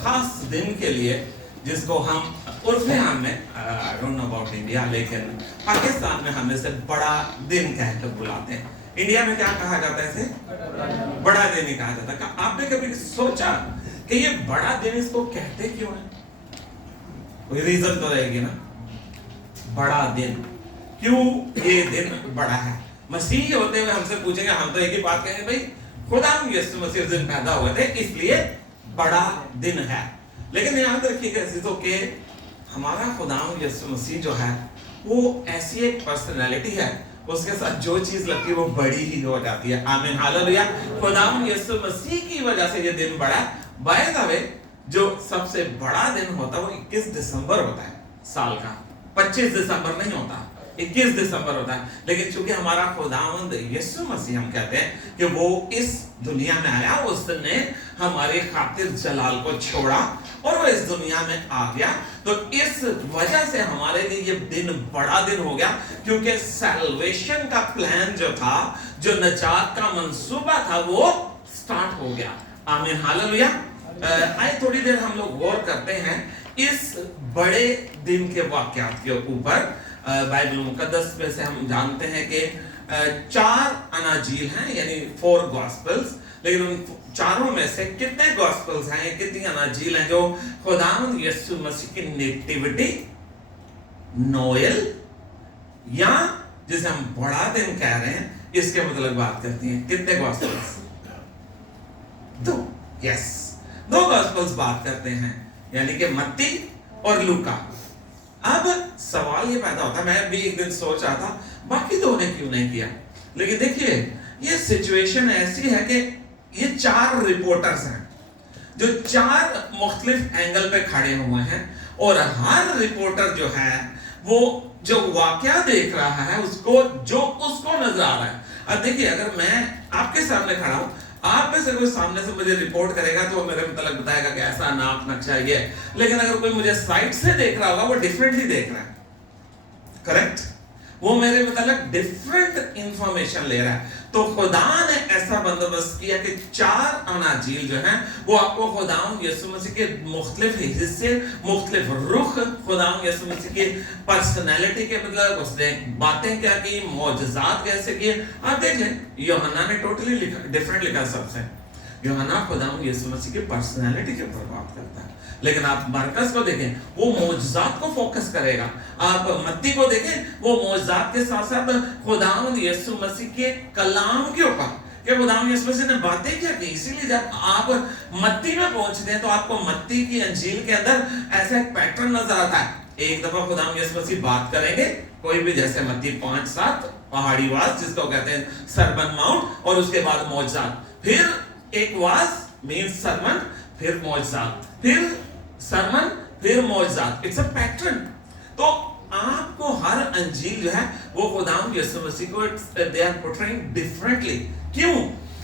खास दिन के लिए जिसको हम उर्फ आम में आई डोंट नो अबाउट इंडिया, लेकिन पाकिस्तान में हम इसे बड़ा दिन कहकर बुलाते हैं। इंडिया में क्या कहा जाता है इसे? बड़ा दिन ही कहा जाता है। आपने कभी सोचा कि ये बड़ा दिन इसको कहते क्यों है? कोई रीजन तो रहेगी ना। बड़ा दिन, क्यों ये दिन बड़ा है? मसीह होते हुए हमसे पूछेंगे, हम तो एक ही बात कहेंगे, भाई खुदा यीशु मसीह उस दिन पैदा हुए थे इसलिए बड़ा दिन है। लेकिन याद रखिएगा अजीजों के हमारा खुदा यीशु मसीह जो है वो ऐसी एक पर्सनैलिटी है, उसके साथ जो चीज लगती है वो बड़ी ही हो जाती है। आमीन, हालेलुया। खुदा यीशु मसीह की वजह से ये दिन बड़ा है। बाय द वे जो सबसे बड़ा दिन होता है वो 21 दिसंबर होता है साल का। 25 दिसंबर नहीं होता, 21 दिसंबर होता है। लेकिन चूंकि हमारा खुदावंद यीशु मसीह, हम कहते हैं कि वो इस दुनिया में आया, उसने हमारे खातिर जलाल को छोड़ा और वो इस दुनिया में आ गया, तो इस वजह से हमारे लिए ये दिन बड़ा दिन हो गया, क्योंकि सैल्वेशन का प्लान जो था, जो नजात का मंसूबा था, वो स्टार्ट हो गया। आमीन, हालेलुया। आइए थोड़ी देर हम लोग गौर करते हैं इस बड़े दिन के वाकयात के ऊपर। बाइबल मुकद्दस में से हम जानते हैं कि 4 अनाजील हैं, यानी 4 गॉस्पेल्स। लेकिन उन चारों में से कितने गॉस्पेल्स हैं, कितनी अनाजील हैं जो खुदावंद यीशु मसीह की नेटिविटी, नोएल या जिसे हम बड़ा दिन कह रहे हैं, इसके मतलब बात करती हैं? कितने गॉस्पेल्स? 2। यस, 2 गॉस्पेल्स बात करते हैं, यानी कि मत्ती और लूका। अब सवाल ये पैदा होता है, मैं भी एक दिन सोच रहा था बाकी 2 ने क्यों नहीं किया, लेकिन देखिए ये सिचुएशन ऐसी है कि ये 4 रिपोर्टर्स हैं जो 4 मुख्तलिफ एंगल पे खड़े हुए हैं, और हर रिपोर्टर जो है वो जो वाकया देख रहा है उसको नजर आ रहा है। अब देखिए, अगर मैं आपके सामने खड़ा हूं, आप में से कोई सामने से मुझे रिपोर्ट करेगा तो मेरे मतलब बताएगा कि ऐसा नाप नक्शा ये, लेकिन अगर कोई मुझे साइड से देख रहा होगा वो डिफरेंटली देख रहा है। करेक्ट? वो मेरे मतलब डिफरेंट इंफॉर्मेशन ले रहा है। तो खुदा ने ऐसा बंदोबस्त किया कि 4 अनाजील जो हैं वो आपको खुदावंद यीशु मसीह के मुख्तलिफ हिस्से, मुख्तलिफ रुख, खुदावंद यीशु मसीह की पर्सनैलिटी के मतलब उसने बातें क्या की, मौजज़ात कैसे किए। आप देखें, यूहन्ना ने टोटली डिफरेंट लिखा सबसे। यूहन्ना खुदावंद यीशु मसीह की पर्सनैलिटी के ऊपर बात करता है, लेकिन आप मरकस को देखें वो मौजज़ात को फोकस करेगा। आप मत्ती को देखें वो मौजज़ात के साथ साथ खुदावंद यीशु मसीह के कलाम के ऊपर, कि खुदावंद यीशु मसीह ने बातें क्या की। इसीलिए जब आप मत्ती में पहुंचते हैं तो आपको मत्ती की अंजील के अंदर ऐसा एक पैटर्न नजर आता है। एक दफा खुदावंद यीशु मसीह बात करेंगे कोई भी, जैसे मत्ती 5-7 पहाड़ी वास जिसको कहते हैं सरमन माउंट, और उसके बाद मौजज़ात, फिर एक वास मींस सरमन, फिर मौजज़ात, फिर सरमन, फिर मौजज़ात। It's a pattern. तो आपको हर अंजील जो है वो खुदावंद यीशु मसीह को दे आर पोर्ट्रेइंग डिफरेंटली। क्यों?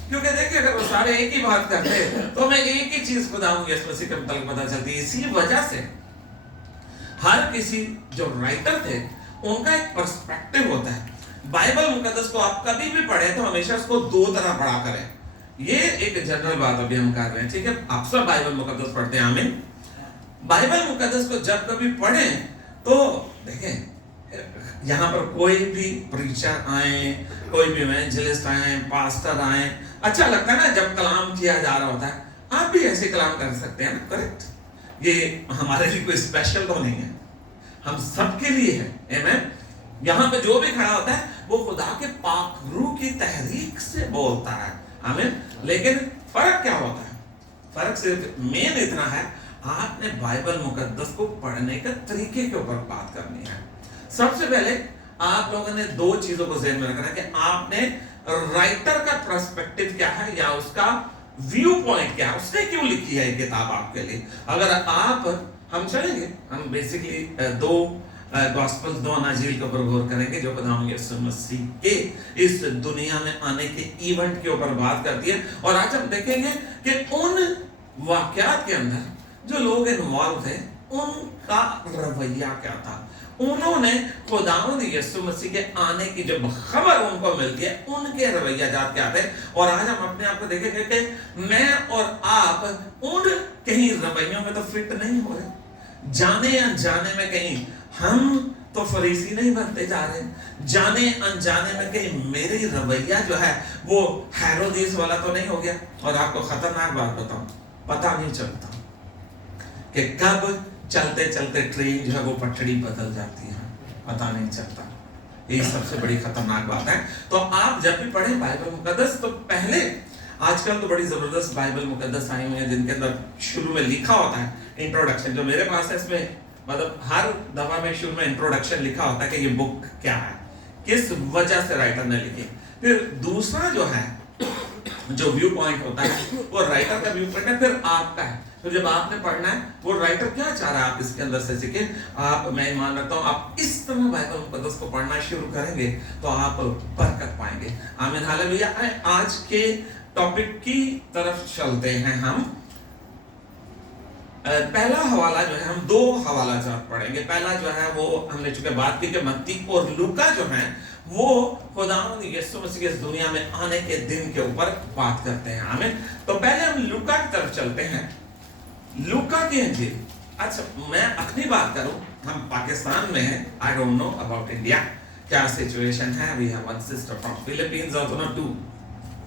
क्योंकि देखिए अगर वो सारे एक ही बात करते हैं तो हमें एक ही चीज खुदावंद यीशु मसीह के मतलब पता चलती है। इसी वजह से हर किसी जो राइटर थे उनका एक पर्सपेक्टिव होता है। बाइबल मुकद्दस को आप कभी भी पढ़े तो हमेशा उसको 2 तरह पढ़ा करें। ये एक जनरल बात अभी हम कर रहे हैं, ठीक है? आप सब बाइबल मुकद्दस पढ़ते हैं, आमीन। बाइबल मुकद्दस को जब कभी पढ़ें तो देखें यहाँ पर कोई भी प्रीचर आए, कोई भी इवेंजलिस्ट आए, पास्टर आए, अच्छा लगता है ना जब कलाम किया जा रहा होता है। आप भी ऐसे कलाम कर सकते हैं ना, करेक्ट? ये हमारे लिए कोई स्पेशल तो नहीं है, हम सबके लिए है। आमीन। यहाँ पे जो भी खड़ा होता है वो खुदा के पाक रूह की तहरीक से बोलता है, आमीन। लेकिन फर्क क्या होता है? फर्क सिर्फ मेन इतना है, आपने बाइबल मुकद्दस को पढ़ने के तरीके के ऊपर बात करनी है। सबसे पहले आप लोगों ने 2 चीजों को ध्यान में रखना है कि आपने राइटर का पर्सपेक्टिव क्या है या उसका व्यू पॉइंट क्या है, उसने क्यों लिखी है ये किताब आपके लिए। अगर आप हम चलेंगे, हम बेसिकली 2 गॉस्पेल्स, 2 अनाजील के ऊपर गौर करेंगे जो खुदावंद यीशु मसीह के इस दुनिया में आने के इवेंट के ऊपर बात करती है। और आज हम देखेंगे कि उन वाकयात के अंदर जो लोग इन्वॉल्व थे उनका रवैया क्या था। उन्होंने खुदावंद यीशु मसीह के आने की जब खबर उनको मिलती है, उनके रवैया जात क्या थे। और आज हम अपने आप को देखेंगे कि मैं और आप उन कहीं रवैयों में तो फिट नहीं हो रहे। जाने अनजाने में कहीं हम तो फरीसी नहीं बनते जा रहे, जाने अनजाने में कहीं मेरी रवैया जो है वो हेरोदेस वाला तो नहीं हो गया। और आपको खतरनाक बात बताऊं, पता नहीं चलता कि कब चलते चलते ट्रेन जो है वो पटड़ी बदल जाती है, पता नहीं चलता। ये सबसे बड़ी खतरनाक बात है। तो आप जब भी पढ़े बाइबल मुकद्दस, तो पहले आजकल तो बड़ी जबरदस्त बाइबल मुकद्दस आई हुई है जिनके अंदर शुरू में लिखा होता है इंट्रोडक्शन। जो मेरे पास है इसमें मतलब हर दफा में शुरू में इंट्रोडक्शन लिखा होता है कि ये बुक क्या है, किस वजह से राइटर ने लिखी। फिर दूसरा जो है जो व्यू पॉइंट होता है वो राइटर का व्यू पॉइंट है, फिर आपका है। तो जब आपने पढ़ना है वो राइटर क्या चाह रहा है आप इसके अंदर से सीखे। आप, मैं मान रखता हूँ, आप इस तरह बाइबल मुकद्दस को पढ़ना शुरू करेंगे तो आप बरकत पाएंगे। आमीन हालेलुया। आज के टॉपिक की तरफ चलते हैं हम। पहला हवाला जो है, हम दो हवाला जात पढ़ेंगे। पहला जो है वो हमने चूंकि बात की कि मत्ती और लूका जो है वो खुदावंद यीशु मसीह के इस दुनिया में आने के दिन के ऊपर बात करते हैं। आमीन। तो पहले हम लूका की तरफ चलते हैं। लूका की इंजील। अच्छा, मैं अपनी बात करूं, हम पाकिस्तान में हैं। I don't know about India क्या सिचुएशन है। We have one sister from Philippines, also not two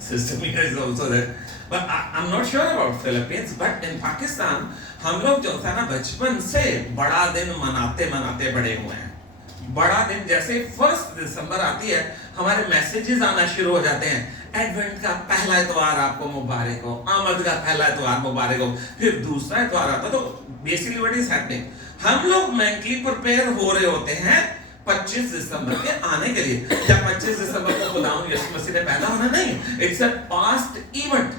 sister Meena is also there, but I am not sure about Philippines. But in Pakistan हम लोग जो था ना बचपन से बड़ा दिन मनाते मनाते बड़े हुए हैं। बड़ा दिन जैसे 1 दिसंबर आती है हमारे मैसेजेस आना शुरू हो जाते हैं। एडवेंट का पहला इतवार आपको मुबारक हो, आमद का पहला इतवार मुबारक हो, फिर दूसरा इतवार आता। तो बेसिकली व्हाट इज हैपनिंग, हम लोग मेंटली प्रिपेयर हो रहे होते हैं 25 दिसंबर के आने के लिए। क्या 25 दिसंबर को खुदावंद यीशु मसीह ने पैदा होना? नहीं, इट्स अ पास्ट इवेंट।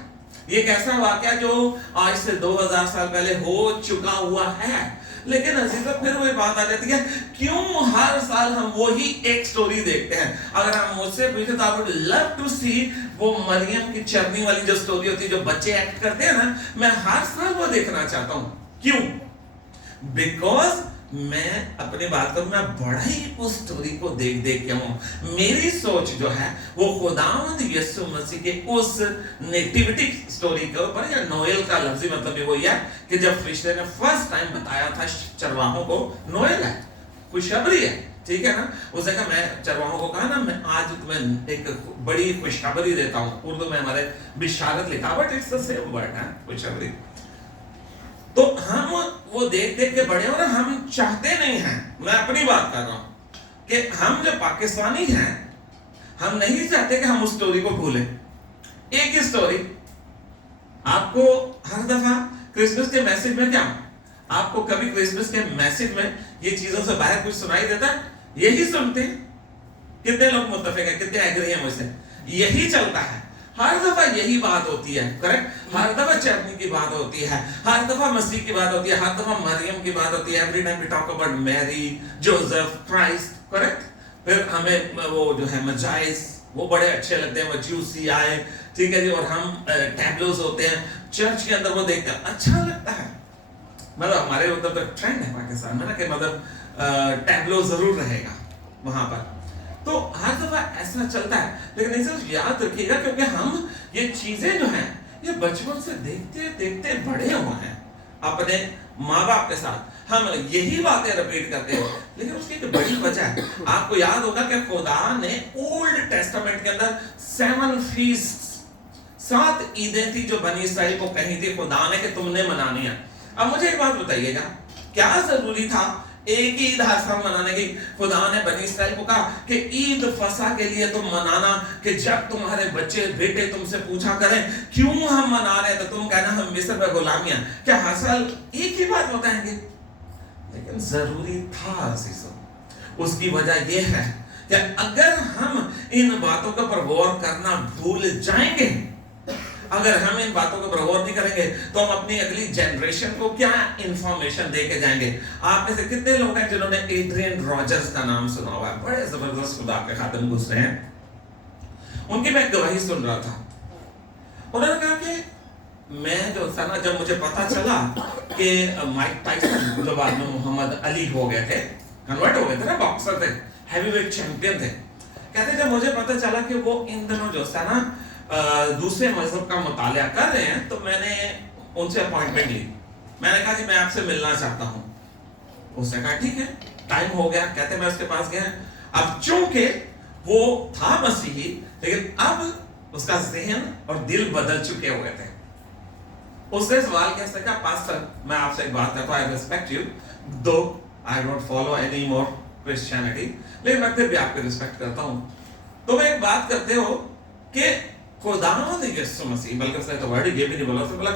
ये एक ऐसा वाकया जो आज से 2000 साल पहले हो चुका हुआ है। लेकिन अजीजों फिर वही बात आ जाती है, क्यों हर साल हम वही एक स्टोरी देखते हैं। अगर हम मुझसे पूछे तो आई वुड लव टू सी वो मरियम की चरनी वाली जो स्टोरी होती है, जो बच्चे एक्ट करते हैं ना, मैं हर साल वो देखना चाहता हूं। क्यों? बिकॉज मैं अपनी बात करूं, मैं बड़ा ही उस स्टोरी को देख देख के हूं। मेरी सोच जो है वो खुदावंद यीशु मसीह के उस नेटिविटी स्टोरी के ऊपर, या नोएल का लफ्जी मतलब ये वही है कि जब फरिश्ते ने फर्स्ट टाइम बताया था चरवाहों को, नोएल है, खुशखबरी है, ठीक है ना। उस जगह मैं चरवाहों को कहा ना, मैं आज तुम्हें एक बड़ी खुशखबरी देता हूं। उर्दू में हमारे बिशारत लिखा, but it's the same word है, खुशखबरी। तो हम वो देख देख के बड़े, और हम चाहते नहीं हैं, मैं अपनी बात कर रहा हूं, कि हम जो पाकिस्तानी हैं हम नहीं चाहते कि हम उस स्टोरी को भूलें। एक ही स्टोरी आपको हर दफा क्रिसमस के मैसेज में, क्या आपको कभी क्रिसमस के मैसेज में ये चीजों से बाहर कुछ सुनाई देता है? यही सुनते हैं। कितने लोग मुत्तफिक हैं, कितने एग्री हैं मुझसे? यही चलता है, हर दफा यही बात होती है, करेक्ट। हर दफा चटनी की बात होती है, हर दफा मसीह की बात होती है, हर दफा मरियम की बात होती है। Every time we talk about Mary, Joseph, Christ, correct. फिर हमें वो जो है मजाइस वो बड़े अच्छे लगते हैं, वो जूसी आए, ठीक है जी। और हम टैबलोस होते हैं चर्च के अंदर, वो देखते हैं अच्छा लगता है। मतलब हमारे उधर तो ट्रेंड है पाकिस्तान में ना कि मतलब टैबलो जरूर रहेगा वहां पर। तो हर दफा ऐसा चलता है, लेकिन इसे याद रखिएगा क्योंकि हम ये चीजें जो हैं ये बचपन से देखते देखते बड़े हुए हैं अपने माँ बाप के साथ। हम यही बातें रिपीट करते हैं, लेकिन उसकी एक बड़ी वजह है। आपको याद होगा कि खुदा ने ओल्ड टेस्टामेंट के अंदर 7 फीस्ट, 7 ईदें थी जो बनी इसराइल को कही थी खुदा ने कि तुमने मनानी है। अब मुझे एक बात बताइएगा, क्या जरूरी था एक ही ईद हर साल मनाने की? खुदा ने बनी इसराइल को कहा कि ईद फसा के लिए तुम मनाना, कि जब तुम्हारे बच्चे बेटे तुमसे पूछा करें क्यों हम मना रहे हैं, तो तुम कहना हम मिस्र में गुलामियां। क्या हर साल एक ही बात बताएंगे? लेकिन जरूरी था अजीजों। उसकी वजह यह है कि अगर हम इन बातों के ऊपर गौर करना भूल जाएंगे, अगर हम इन बातों को गौर नहीं करेंगे, तो हम अपनी अगली जनरेशन को क्या इंफॉर्मेशन दे के जाएंगे? आप में से कितने लोग हैं जिन्होंने एड्रियन रॉजर्स का नाम सुना हुआ है? बड़े जबरदस्त खुदा के खादिम गुजरे हैं। उनकी मैं गवाही सुन रहा था। उन्होंने कहा कि मैं जो था ना, जब मुझे पता चला कि माइक टाइसन जो बाद में मोहम्मद अली हो गए थे, कन्वर्ट हो गए थे ना, बॉक्सर थे, हैवीवेट चैंपियन थे, कहते जब मुझे पता चला कि वो इन दिनों जो था ना दूसरे मजहब का मुतालिया कर रहे हैं, तो मैंने उनसे अपॉइंटमेंट ली। मैंने कहा कि मैं आपसे मिलना चाहता हूँ। उसने कहा ठीक है, टाइम हो गया। कहते मैं उसके पास गया। अब चूंकि वो था मसीही, लेकिन अब उसका ज़हन और दिल बदल चुके हुए थे। उसने सवाल किया, उसने कहा पास्टर मैं आपसे एक बात करता हूँ, आई रिस्पेक्ट यू, दो I don't follow any more Christianity, लेकिन मैं फिर भी आपको रिस्पेक्ट करता हूँ। तो मैं एक बात करते हो कि खुदावंद यीशु मसीह, बल्कि उसने तो वर्ड ये भी नहीं बोला, उसने बोला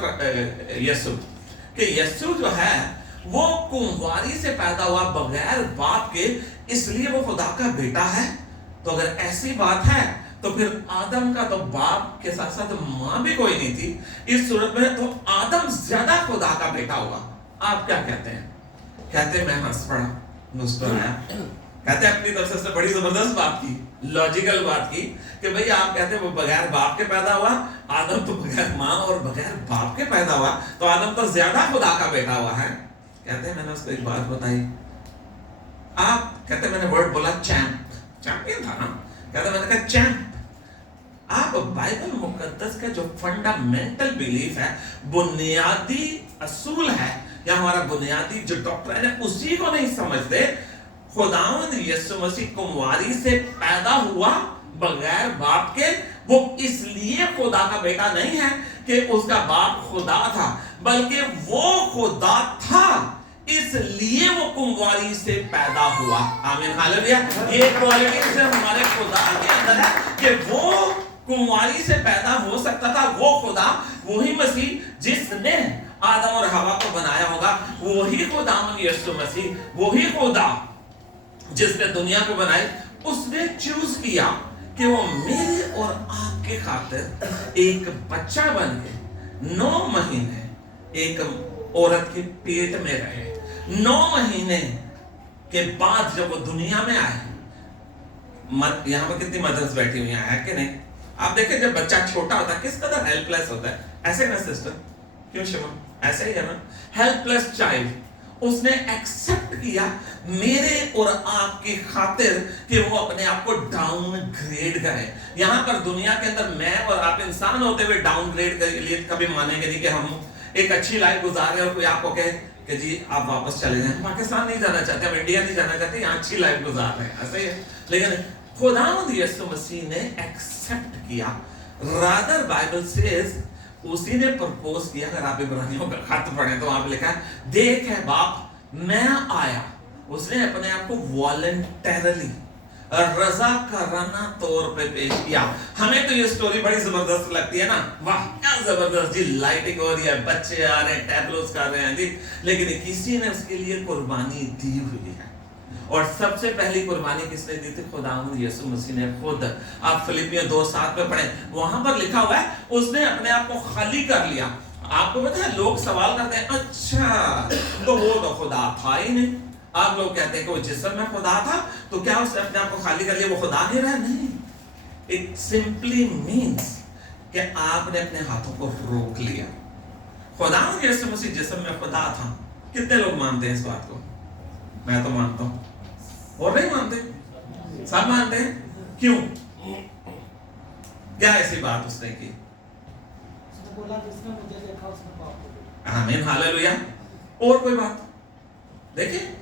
यीशु, कि यीशु जो है वो कुंवारी से पैदा हुआ बगैर बाप के, इसलिए वो खुदा का बेटा है। तो अगर ऐसी बात है तो फिर आदम का तो बाप के साथ साथ मां भी कोई नहीं थी, इस सूरत में तो आदम ज्यादा खुदा का बेटा हुआ। आप क्या कहते हैं? कहते मैं हंस पड़ा, मुस्कुराया। कहते अपनी तरफ से बड़ी जबरदस्त बात की, लॉजिकल बात की कि भाई आप कहते वो बगैर बाप के पैदा हुआ, आदम तो बगैर मां और बगैर बाप के पैदा हुआ, तो आदम तो ज्यादा खुदा का बेटा हुआ है। कहते मैंने उसको एक बात बताई। आप कहते मैंने वर्ड बोला चैंप, चैंपियन था ना। कहते मैंने कहा चैंप, आप बाइबल मुकद्दस का जो फंडामेंटल बिलीफ है, बुनियादी असूल है, या हमारा बुनियादी जो डॉक्ट्रिन है, उसी को नहीं समझते। खुदावंद यीशु मसीह कुंवारी से पैदा हुआ बगैर बाप के, वो इसलिए खुदा का बेटा नहीं है कि उसका बाप खुदा था, बल्कि वो खुदा था इसलिए वो कुंवारी से पैदा हुआ। आमीन, हालेलुया। ये क्वालिटी से हमारे खुदा के अंदर है कि वो कुंवारी से पैदा हो सकता था। वो खुदा, वही मसीह जिसने आदम और हवा को बनाया होगा, वही खुदा यीशु मसीह, वही खुदा जिसने दुनिया को बनाई, उसने चूज किया कि वो मेरे और आपके खातिर एक बच्चा बन के 9 महीने एक औरत के पेट में रहे। 9 महीने के बाद जब वो दुनिया में आए, यहां पर कितनी मदर्स बैठी हुई है कि नहीं? आप देखें जब बच्चा छोटा होता है किस कदर हेल्पलेस होता है, ऐसे ना सिस्टर? क्यों शिवा? ऐसे ही है ना, हेल्पलेस चाइल्ड। उसने एक्सेप्ट किया मेरे और आपकी खातिर कि वो अपने आप को डाउन ग्रेड करे। यहां पर दुनिया के अंदर मैं और आप इंसान होते हुए डाउन ग्रेड के लिए कभी मानेंगे नहीं कि हम एक अच्छी लाइफ गुजार रहे हैं और कोई आपको कहे कि जी आप वापस चले जाएं, पाकिस्तान नहीं जाना चाहते, हम इंडिया नहीं जाना चाहते, यहाँ अच्छी लाइफ गुजार रहे हैं, ऐसे ही है। लेकिन खुदावंद यीशु मसीह ने एक्सेप्ट किया। रादर बाइबल सेज उसी ने प्रपोज किया। अगर आप इब्रानियों का खत पढ़ें तो वहां पे लिखा है, देख है बाप मैं आया। उसने अपने आप को वॉलंटरली रज़ाकाराना तौर पे पेश किया। हमें तो ये स्टोरी बड़ी जबरदस्त लगती है ना, वाह क्या जबरदस्त जी, लाइटिंग हो रही है, बच्चे आ रहे हैं, टैबलोस कर रहे हैं जी, लेकिन किसी ने उसके लिए कुर्बानी दी हुई है। और सबसे पहली कुर्बानी किसने दी थी? खुदावंद यीशु मसीह ने खुद। आप फिलिपियों 2:7 में पढ़ें, वहां पर लिखा हुआ है उसने अपने आप को खाली कर लिया। आपको पता है लोग सवाल करते हैं, अच्छा तो वो तो खुदा था ही नहीं। आप लोग कहते हैं कि वो जिस्म में खुदा था, तो क्या उसने अपने आप को खाली कर लिया, वो खुदा नहीं रहा? नहीं, इट सिंपली मीन्स कि आपने अपने हाथों को रोक लिया। खुदावंद यीशु मसीह जिस्म में खुदा था। कितने लोग मानते हैं इस बात को? मैं तो मानता हूं, और नहीं मानते? सब मानते हैं। क्यों? क्या ऐसी बात उसने की? बोला जिसने मुझे देखा उसने पाप को। आमीन, हालेलुया। और कोई बात? देखिए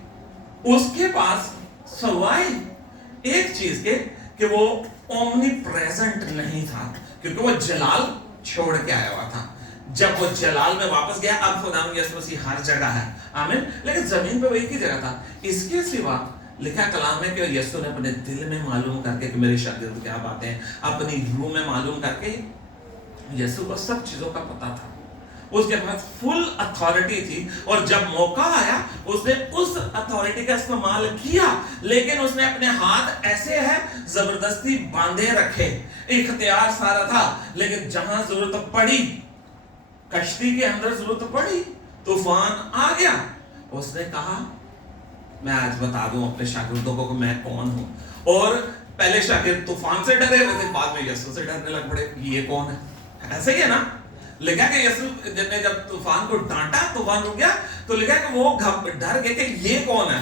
उसके पास सवाई एक चीज के कि वो ओमनी प्रेजेंट नहीं था, क्योंकि वो जलाल छोड़ के आया हुआ था। जब वो जलाल में वापस गया, अब खुदावंद यीशु मसीह हर जगह है, आमीन, लेकिन जमीन पे वो एक ही जगह था। इसके सिवा लिखा कलाम में कि यीशु ने अपने दिल में मालूम करके कि मेरे शागिर्द क्या बातें हैं, अपनी रूह में मालूम करके यीशु को सब चीजों का पता था। उसके पास फुल अथॉरिटी थी, और जब मौका आया उसने उस अथॉरिटी का इस्तेमाल किया, लेकिन उसने अपने हाथ ऐसे है जबरदस्ती बांधे रखे। इख्तियार सारा था, लेकिन जहां जरूरत पड़ी, कश्ती के अंदर जरूरत पड़ी, तूफान आ गया, उसने कहा मैं आज बता दूं अपने शागिर्दों को कि मैं कौन हूं। और पहले शागिर्द तूफान से डरे हुए थे, बाद में यीशु से डरने लग पड़े, ये कौन है? ऐसे ही है ना। लिखा कि यीशु ने जब तूफान को डांटा, तूफान रुक गया, तो लिखा कि वो डर गए कि ये कौन है।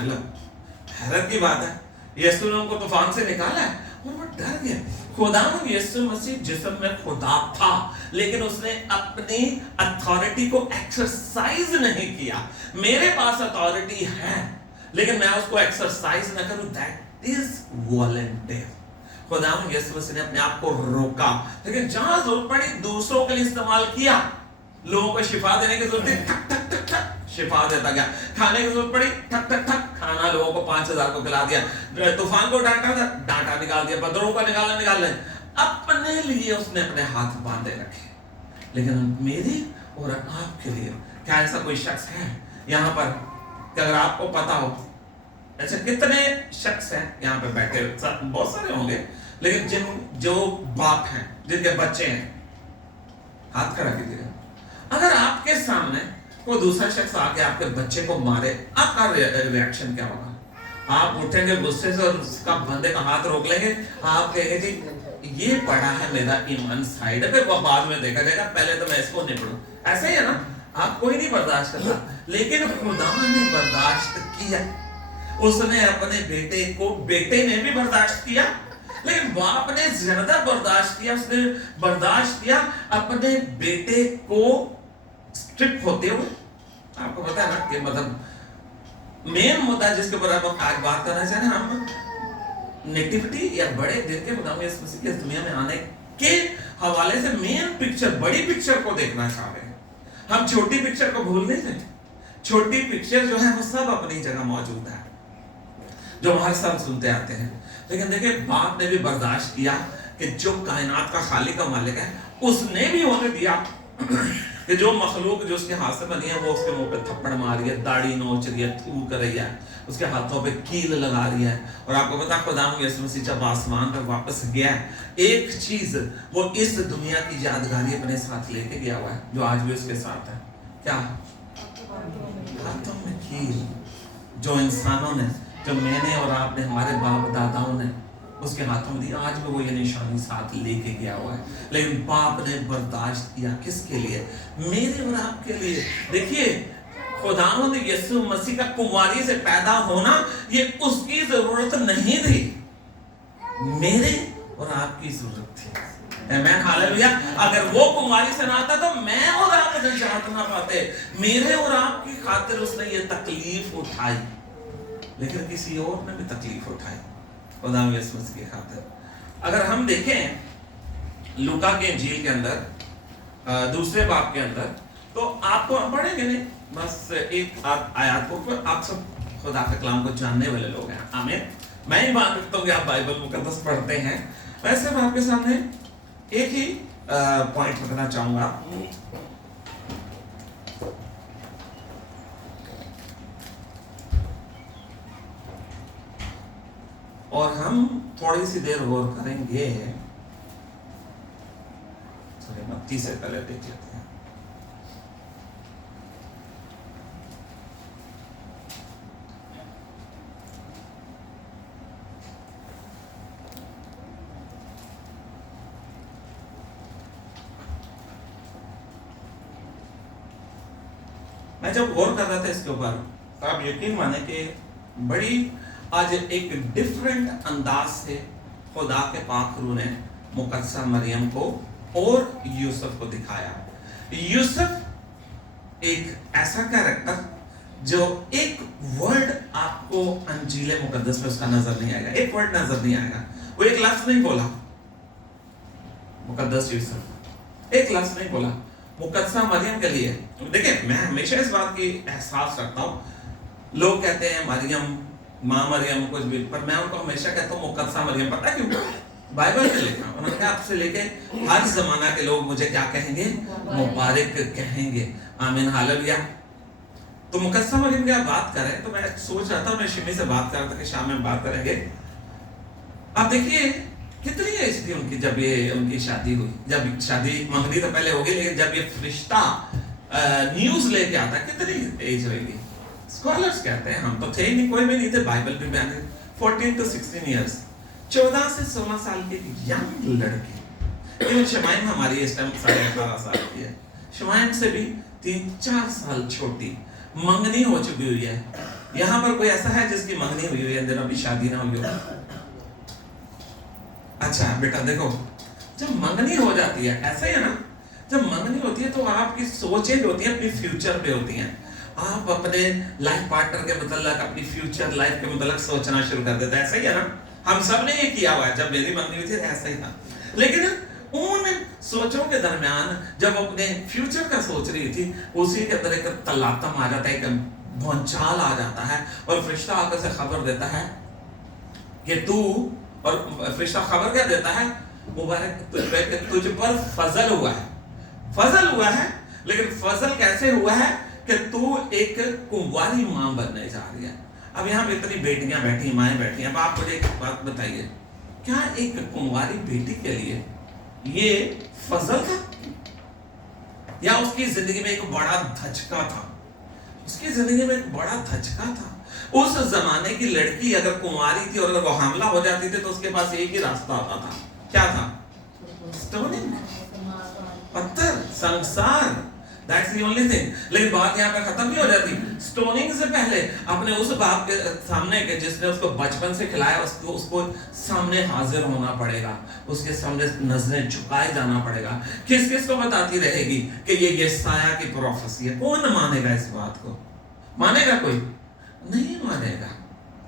हैरत की बात है, यीशु ने उनको तूफान से निकाला है और वो डर गए। खुदावंद यीशु मसीह जिस्म में खुदा था, लेकिन उसने अपनी अथॉरिटी को एक्सरसाइज नहीं किया। मेरे पास अथॉरिटी है, लेकिन मैं उसको एक्सरसाइज न करूं, दैट इज वॉलंटियर। खुदावंद यीशु मसीह ने अपने आप को रोका, लेकिन जहां जरूरत पड़ी दूसरों के लिए इस्तेमाल किया। लोगों को शिफा देने की जरूरत थी, ठक ठक ठक ठक शिफा देता गया। खाने की जरूरत पड़ी, ठक ठक ठक खाना लोगों को 5000 को खिला दिया। तूफान को डांटा था, डांटा निकाल दिया। बदरों का निकाल लें। अपने लिए उसने अपने हाथ बांधे रखे, लेकिन मेरी और आपके लिए क्या ऐसा कोई शख्स है यहाँ पर कि अगर आपको पता हो, अच्छा कितने शख्स हैं यहाँ पे बैठे, बहुत सारे होंगे, लेकिन जो बाप हैं, जिनके बच्चे हैं, हाथ खड़ा कीजिएगा। अगर आपके सामने कोई दूसरा शख्स आके आपके बच्चे को मारे, आपका रिएक्शन क्या होगा? आप उठेंगे गुस्से से और उसका बंदे का हाथ रोक लेंगे, आप कहेंगे जी ये पड़ा है मेरा ईमान साइड पे, वो बाद में देखा जाएगा, पहले तो मैं इसको निपटूं। ऐसे ही है ना, आप कोई नहीं बर्दाश्त करता, लेकिन खुदा ने बर्दाश्त किया। उसने अपने बेटे ने भी बर्दाश्त किया, लेकिन बाप ने ज्यादा बर्दाश्त किया। उसने बर्दाश्त किया अपने बेटे को स्ट्रिप होते हुए। आपको पता है ना कि मतलब मेन मुद्दा जिसके ऊपर हम आज बात करना चाह रहे हैं, हम नेटिविटी या बड़े दिन के मुताबिक इस मसीह की दुनिया में आने के हवाले से मेन पिक्चर, बड़ी पिक्चर को देखना चाह रहे हैं। हम छोटी पिक्चर को भूल नहीं रहे। छोटी पिक्चर जो है वो सब अपनी जगह मौजूद है, जो हर सब सुनते आते हैं। लेकिन देखिए, बाप ने भी बर्दाश्त किया कि जो कायनात का खालिक का मालिक है, उसने भी होने दिया कि जो मखलूक जो उसके हाथ से बनी है वो उसके मुंह पे थप्पड़ मार रही है, दाढ़ी नोच रही है, थूक कर रही है, उसके हाथों पे कील लगा रही है। और आपको पता है खुदा यीशु मसीह जब आसमान पर वापस गया, एक चीज वो इस दुनिया की यादगारी अपने साथ लेके गया हुआ है, जो आज भी उसके साथ है। क्या? हाथों में कील, जो इंसानों ने, जो मैंने और आपने, हमारे बाप दादाओं ने उसके हाथों में दी, आज भी वो ये निशानी साथ लेके गया हुआ है। लेकिन बाप ने बर्दाश्त किया, किसके लिए? मेरे और आपके लिए। देखिए, खुदावंद यीशु मसीह का कुंवारी से पैदा होना ये उसकी जरूरत नहीं थी, मेरे और आपकी जरूरत थी। आमीन, हालेलुया। अगर वो कुंवारी से ना आता तो मैं और आप निजात ना पाते। मेरे और आपकी खातिर उसने ये तकलीफ उठाई, लेकिन किसी और ने भी तकलीफ उठाई खुदा यीशु मसीह की खातिर। अगर हम देखें लूका के इंजील के अंदर दूसरे बाब के अंदर, तो आपको हम पढ़ेंगे नहीं, बस एक आयत को, आप सब खुदा के कलाम को जानने वाले लोग हैं। आमीन। मैं ही मान रखता हूँ कि आप बाइबल मुकद्दस पढ़ते हैं। वैसे मैं आपके सामने एक ही पॉइंट बताना चाहूंगा। और हम थोड़ी सी देर गौर करेंगे। मत्ती से पहले देख लेते हैं। मैं जब गौर कर रहा था इसके ऊपर, तो आप यकीन माने कि बड़ी आज एक डिफरेंट अंदाज से खुदा के पाक रूह ने मुकद्दसा मरियम को और यूसुफ को दिखाया। यूसुफ एक ऐसा कैरेक्टर जो एक वर्ड आपको अंजीले मुकद्दस में उसका नजर नहीं आएगा, एक वर्ड नजर नहीं आएगा। वो एक लफ्ज नहीं बोला, मुकद्दस यूसुफ एक लफ्ज नहीं बोला मुकद्दसा मरियम के लिए। देखिए, मैं हमेशा इस बात की एहसास रखता हूँ, लोग कहते हैं मरियम, माँ मरियम, कुछ भी, पर मैं उनको हमेशा कहता हूँ मुकद्दसा मरियम। पता है क्यों? बाइबल में लिखा, उन्होंने कहा आपसे लेके हर जमाना के लोग मुझे क्या कहेंगे? मुबारक कहेंगे। आमीन, हालेलुया। तो मुकद्दसा मरियम की आप बात करें, तो मैं सोच रहा था, मैं शिमी से बात कर रहा था कि शाम में बात करेंगे। आप देखिए कितनी एज थी उनकी जब ये उनकी शादी हुई। जब शादी मंगनी तो पहले होगी, लेकिन जब ये फरिश्ता न्यूज लेके आता, कितनी एज होगी? स्कॉलर्स कहते हैं, हम तो थे ही नहीं, कोई भी नहीं थे, बाइबल भी बयान 14 to 16 इयर्स, 14 से 16 साल की यंग लड़की। इवन शमाइम हमारी इस टाइम 18.5 साल की है, शुआइब से भी 3-4 साल छोटी, मंगनी हो चुकी हुई है। यहाँ पर कोई ऐसा है जिसकी मंगनी हुई हुई है, अंदर अभी शादी ना हुई हो? अच्छा बेटा देखो, जब मंगनी हो जाती है, ऐसा ही है ना, जब मंगनी होती है तो आपकी सोचें जो होती हैं अपनी फ्यूचर पे होती हैं। आप अपने लाइफ पार्टनर के मतलब अपनी फ्यूचर लाइफ के मतलब सोचना शुरू कर देते हैं, ऐसा ही है ना? हम सब ने ये किया हुआ है। जब मेरी मंगनी हुई थी ऐसा ही था, लेकिन उन सोचों के दरमियान जब अपने फ्यूचर का सोच रही थी, उसी के अंदर एक तलातम आ जाता है, एक भौचाल आ जाता है, और फरिश्ता आकर से खबर देता है कि तू, और फरिश्ता खबर क्या देता है? मुबारक तुझ पे कि तुझ पर फजल हुआ है। फजल हुआ है, लेकिन फजल कैसे हुआ है कि तू एक कुंवारी मां बनने जा रही है। अब यहाँ पे इतनी बेटियां बैठी, माएँ बैठी हैं, अब आप मुझे एक बात बताइए, क्या एक कुंवारी बेटी के लिए ये फजल था या उसकी जिंदगी में एक बड़ा धचका था? उसकी जिंदगी में एक बड़ा धचका था। उस जमाने की लड़की अगर कुंवारी थी और अगर वो हमला हो जाती थी तो उसके पास एक ही रास्ता आता था, क्या था? स्टोनिंग, पत्थर, संसार, दैट्स द ओनली थिंग। लेकिन बात यहाँ पे खत्म नहीं हो जाती। स्टोनिंग से पहले अपने उस बाप के सामने के जिसने उसको बचपन से खिलाया, उसको सामने हाजिर होना पड़ेगा, उसके सामने नजरें झुकाए जाना पड़ेगा। किस किस को बताती रहेगी कि ये यशायाह की प्रोफेसी है? कौन मानेगा इस बात को? मानेगा कोई? नहीं मानेगा,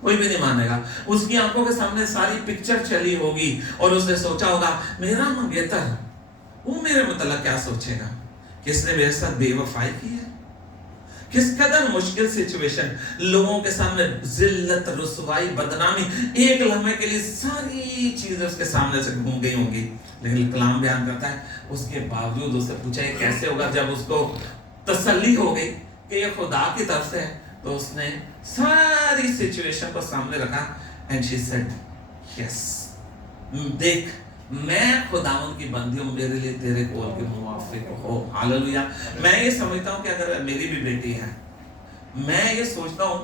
कोई भी नहीं मानेगा। उसकी आंखों के सामने सारी पिक्चर चली होगी और उसने सोचा होगा मेरा मंगेतर, वो मेरे मतलब क्या सोचेगा? किसने मेरे साथ बेवफाई की है? किस कदर मुश्किल सिचुएशन, लोगों के सामने जिल्लत, रुसवाई, बदनामी, एक लम्हे के लिए सारी चीजें उसके सामने से घूम गई होंगी। लेकिन कलाम बयान करता है उसके बावजूद उससे पूछा ये कैसे होगा? जब उसको तसल्ली हो गई कि ये खुदा की तरफ से है, तो उसने सारी सिचुएशन को सामने रखा एंड शी सेड यस, देख मैं खुदावन की बंदी हूं, मेरे लिए तेरे कौल के मुवाफिक हो। हालेलुया। मैं ये समझता हूं कि अगर मेरी भी बेटी है, मैं ये सोचता हूं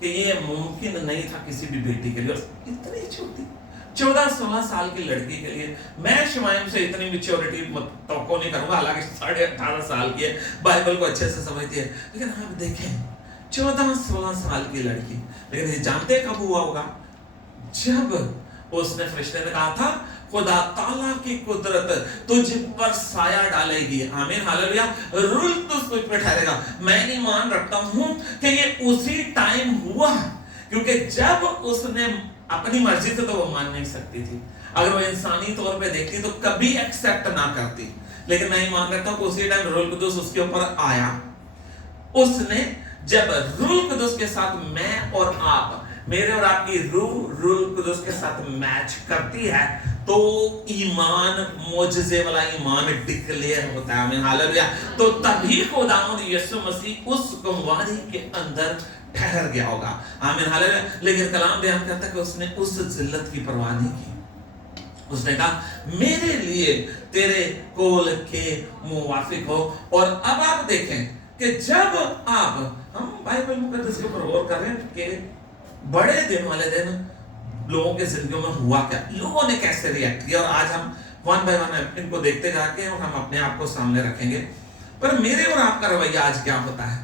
कि ये मुमकिन नहीं था किसी भी बेटी के लिए, और इतनी छोटी 14-16 साल की लड़की के लिए मैं शुआइब से इतनी मैच्योरिटी तवक्को नहीं करूंगा। हालांकि 18.5 साल की है, बाइबल को अच्छे से समझती है, लेकिन आप देखें 14-16 साल की लड़की। लेकिन ये जानते कब हुआ होगा? जब उसने फरिश्ते ने कहा था खुदा ताला की कुदरत तुझ पर साया डालेगी। आमीन, हालेलुया। रूल तुझ पे ठहरेगा। मैं ईमान रखता हूं कि ये उसी टाइम हुआ, क्योंकि जब उसने अपनी मर्जी से तो वो मान नहीं सकती थी, अगर वो इंसानी तौर पे देखती तो कभी एक्सेप्ट ना करती। लेकिन मैं ईमान रखता हूं कि उसी टाइम रूल कुदुस उसके ऊपर आया। उसने जब रूल कुदुस के साथ मैं और आप, मेरे और आपकी रूल कुदुस के साथ मैच करती है, तो ईमान, मोजज़े वाला ईमान डिक्लेयर होता है। आमीन, हालेलुया। तो तभी खुदावंद यीशु मसीह उस कुंवारी के अंदर ठहर गया होगा। आमीन, हालेलुया। लेकिन कलाम बयान करता है कि उसने उस जिल्लत की परवाह नहीं की। उसने कहा मेरे लिए तेरे कौल के मुवाफिक हो। और अब आप देखें कि जब हम बाइबल मुकद्दस के ऊपर गौर कर रहे हैं कि बड़े दिन वाले दिन लोगों के जिंदगियों में हुआ क्या, लोगों ने कैसे रिएक्ट किया, और आज हम वन बाय वन इनको देखते जाके और हम अपने आप को सामने रखेंगे। पर मेरे और आपका रवैया आज क्या होता है?